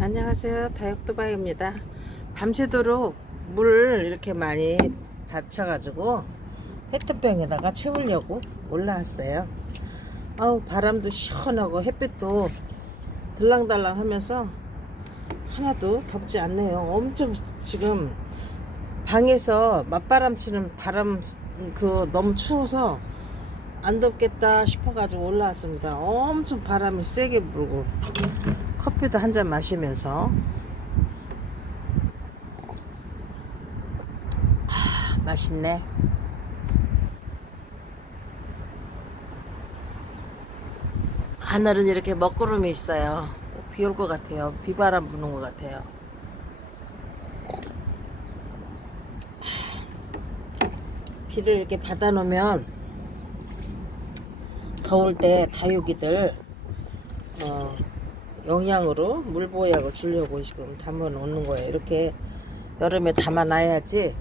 안녕하세요. 다육도바입니다. 밤새도록 물을 이렇게 많이 받쳐 가지고 페트병에다가 채우려고 올라왔어요. 아우 바람도 시원하고 햇빛도 들랑달랑 하면서 하나도 덥지 않네요. 엄청 지금 방에서 맞바람 치는 바람 그 너무 추워서 안 덥겠다 싶어 가지고 올라왔습니다. 엄청 바람이 세게 불고 커피도 한 잔 마시면서 아, 맛있네. 하늘은 이렇게 먹구름이 있어요. 비 올 것 같아요. 비바람 부는 것 같아요. 비를 이렇게 받아 놓으면 더울 때 다육이들 어, 영양으로 물보약을 주려고 지금 담아 놓는 거예요. 이렇게 여름에 담아 놔야지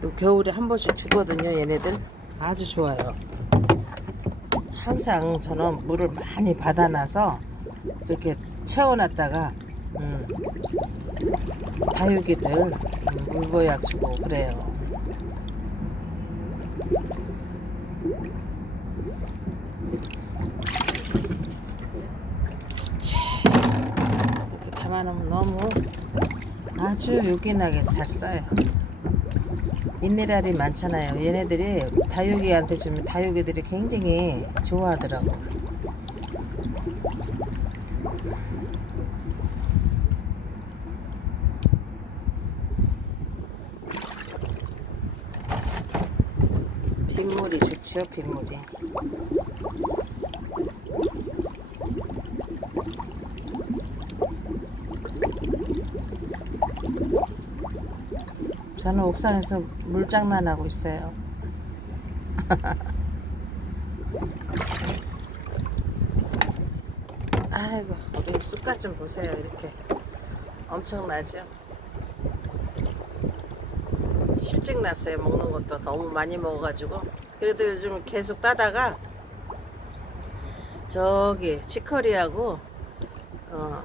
또 겨울에 한 번씩 주거든요. 얘네들 아주 좋아요. 항상 저는 물을 많이 받아놔서 이렇게 채워놨다가 음, 다육이들 음, 물보약 주고 그래요. 담아놓으면 너무 아주 요긴하게 잘 써요. 미네랄이 많잖아요. 얘네들이 다육이한테 주면 다육이들이 굉장히 좋아하더라고. 빗물이 좋죠, 빗물이. 저는 옥상에서 물장난하고 있어요. 아이고, 우리 쑥갓 좀 보세요. 이렇게 엄청나죠? 실증 났어요. 먹는 것도 너무 많이 먹어가지고. 그래도 요즘 계속 따다가 저기 치커리하고 어,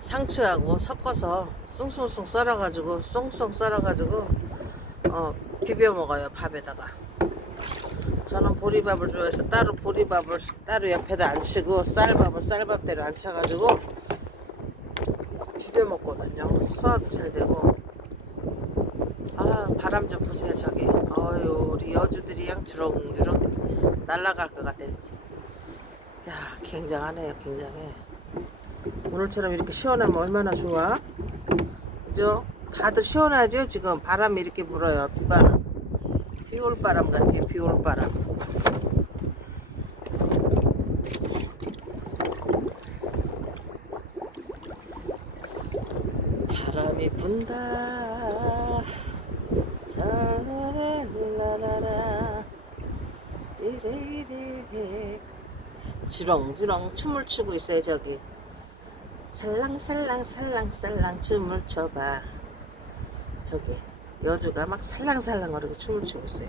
상추하고 섞어서 숭숭숭 썰어가지고 쏭쏭 썰어가지고 어, 비벼 먹어요 밥에다가. 저는 보리밥을 좋아해서 따로 보리밥을 따로 옆에다 안 치고 쌀밥은 쌀밥대로 안 쳐가지고 비벼 먹거든요. 소화도 잘 되고. 아 바람 좀 보세요 저기. 어유 우리 여주들이 양 주렁주렁 날아갈 것 같아. 야 굉장하네요 굉장해. 오늘처럼 이렇게 시원하면 얼마나 좋아 그죠? 다들 시원하죠? 지금 바람이 이렇게 불어요. 비바람. 비올바람 같아요. 비올바람. 바람이 분다. 자라라라라. 이리리리. 주렁주렁 춤을 추고 있어요, 저기. 살랑살랑살랑살랑 춤을 춰봐. 저기 여주가 막 살랑살랑 거리고 춤을 추고 있어요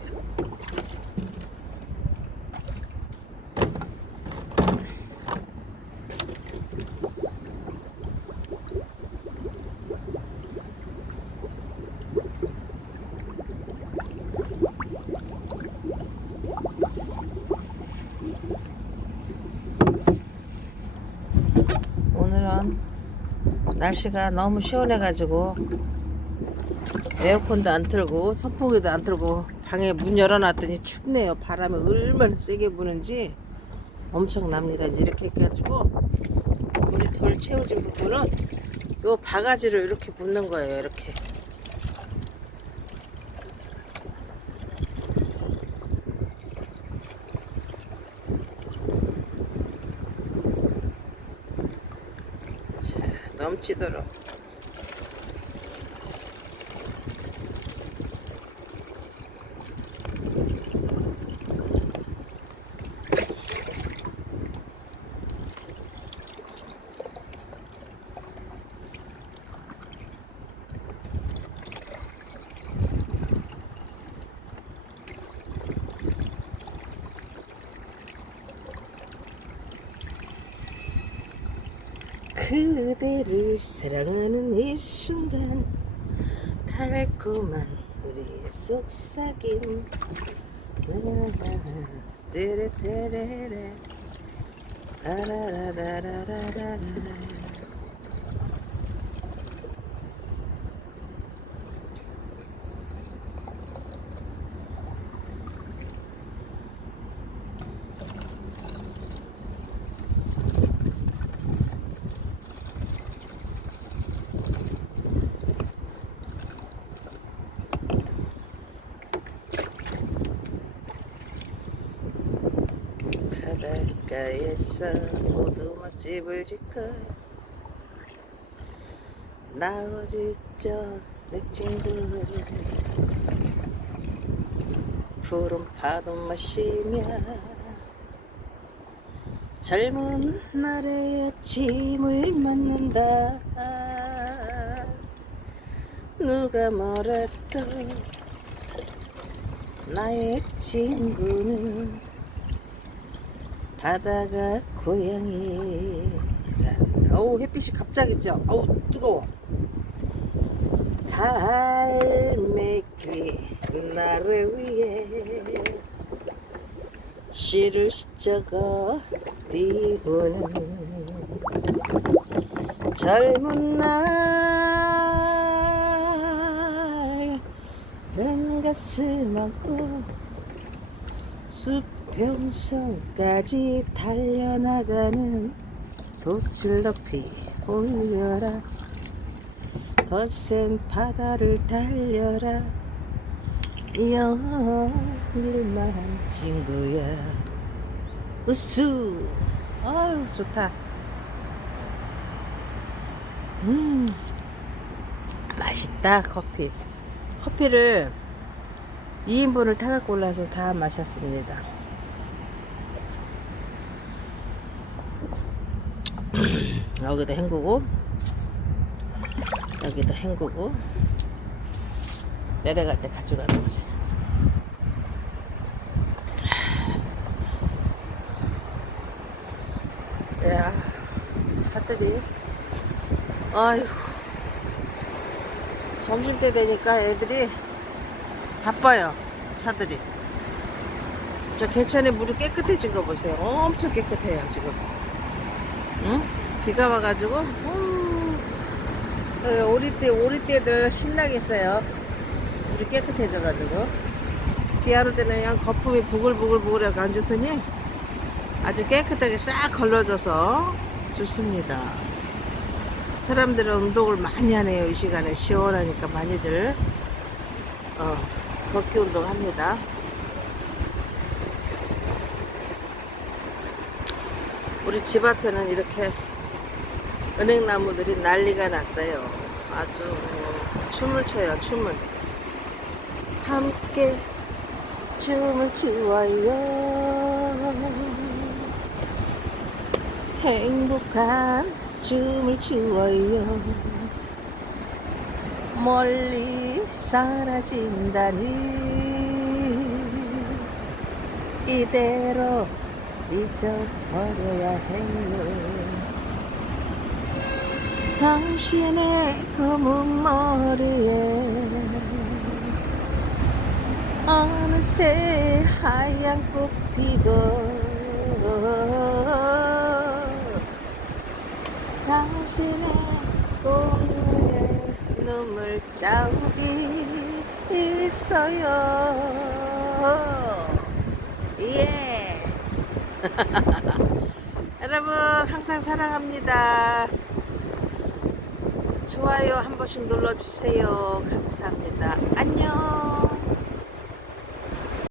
오늘은 날씨가 너무 시원해가지고 에어컨도 안 틀고 선풍기도 안 틀고 방에 문 열어놨더니 춥네요. 바람이 얼마나 세게 부는지 엄청납니다. 이렇게 해가지고 물이 덜 채워진 부분은 요 바가지로 이렇게 붓는 거예요. 이렇게. 넘치도록 그대를 사랑하는 이 순간 달콤한 우리의 속삭임. 떼레떼레레. 라라라라라라라 모두 맛집을 짓고 나 어릴 적내 친구들 푸른 파도 마시며 젊은 날의 아침을 맞는다. 누가 뭐랬도 나의 친구는 바다가 고향이란다. 어우 햇빛이 갑자기 죠 어우 뜨거워. 갈매기 나를 위해 시를 씻자가 띄우는 젊은 날 그런 가슴 안고 수 평선까지 달려나가는 돛을 높이 올려라. 거센 바다를 달려라. 영밀만 친구야. 우수 아유 좋다. 음 맛있다 커피. 커피를 2인분을 타갖고 올라서 다 마셨습니다. 여기다 헹구고 여기다 헹구고 내려갈 때 가져가는 거지. 야, 사들이. 아이고 점심 때 되니까 애들이 바빠요 차들이. 저 개천에 물이 깨끗해진 거 보세요. 엄청 깨끗해요 지금. 응? 비가 와가지고 음, 어, 오리떼 오리떼들 신나겠어요. 물이 깨끗해져가지고. 비안 올 때는 그냥 거품이 부글부글부글하고 안 좋더니 아주 깨끗하게 싹 걸러져서 좋습니다. 사람들은 운동을 많이 하네요 이 시간에. 시원하니까 많이들. 어, 걷기 운동합니다. 우리 집 앞에는 이렇게 은행나무들이 난리가 났어요. 아주 뭐 춤을 춰요, 춤을. 함께 춤을 추어요. 행복한 춤을 추어요. 멀리 사라진다니 이대로 잊어버려야 해요 당신의 검은 머리에 어느새 하얀 꽃 피고 당신의 꿈에 눈물 자국이 있어요. 예. 여러분 항상 사랑합니다. 좋아요 한 번씩 눌러주세요. 감사합니다. 안녕.